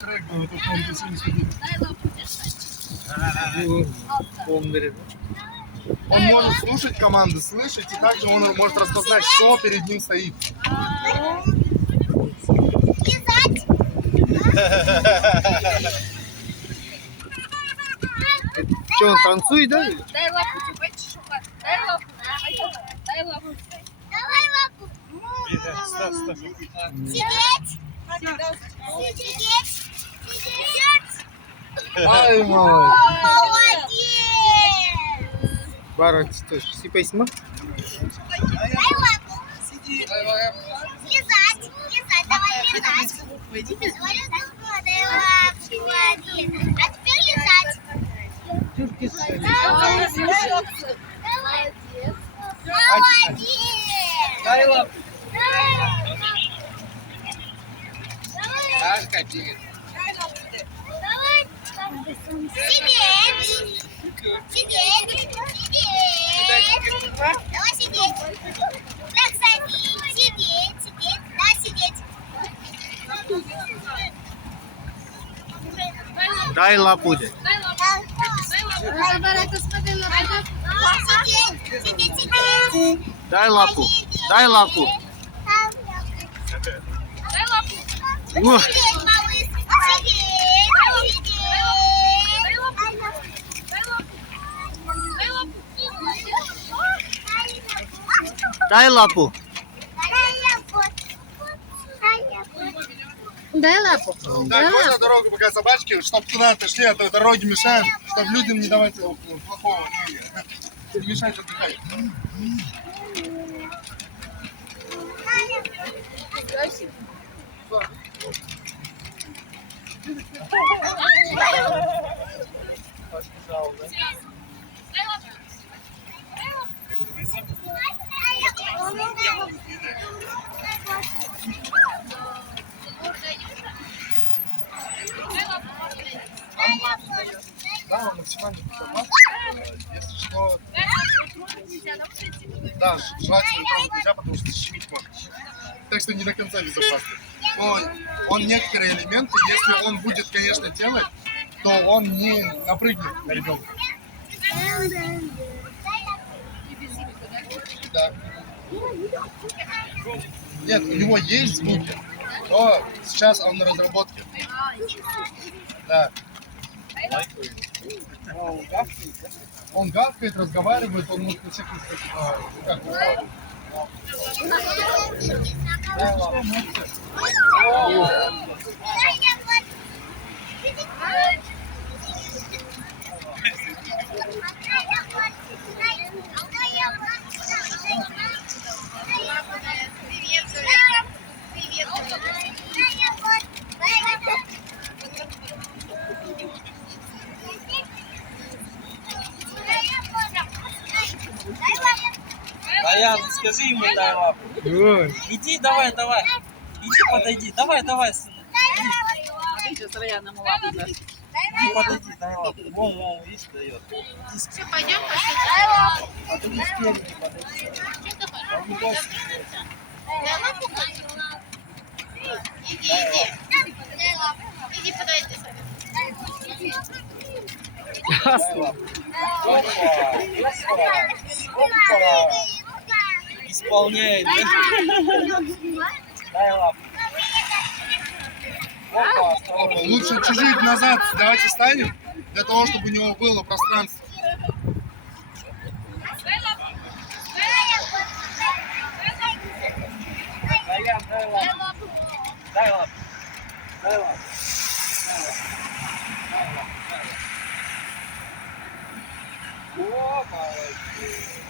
Он может слушать команды, слышать, и также он может распознать, что перед ним стоит. Что, он танцует, да? Дай лапу, хочешь шоколад? Дай лапу. Дай лапу. Давай лапу. Сидеть. Сидеть. Ай, молодец. Молодец. Барон, стой, сипайся, Дай лапу. Лизать. Давай лизать. Дай лапу. Молодец. А теперь лизать. Молодец. Дай лапу. Сидеть. Давай сидеть. Так, садись. Сидеть. Да, сидеть. Дай лапу. Сидеть. Дай лапу. Дай лапу. Дай лапу. О, Сидеть, малыш. Дай лапу. Дай лапу. Так, можно дорогу пока собачки, чтобы туда отошли, а то дороги мешают, чтобы людям не давать плохого. Не мешать отдыхать. Да, он максимально безопасный. Если что, да, желательно трогать нельзя, потому что щемить можно. Так что не до конца безопасно. Но он некоторые элементы, если он будет, конечно, делать, то он не напрыгнет на ребенка. Да. Нет, у него есть звуки, но сейчас он на разработке. Да. Он гавкает, разговаривает, он может на всяких как Аян, скажи ему дай лапу. ой. Иди, давай. Иди, подойди. Давай, сынок. Сейчас Раян ему лапу даст. Иди, подойди, дай лапу. Вон, видишь, дает. Все, пойдем, пошли. Дай лапу. Подойди спереди, подойди. Он не даст. Дай лапу. Иди. Дай лапу. Иди, подойди. Дай лапу. Опа. Исполняет, да? Дай лапу. Опа, осторожно. лучше чуть-чуть назад давайте станем, для того, чтобы у него было пространство. Аян, дай лапу. Дай лапу. Дай лапу. О, молодец.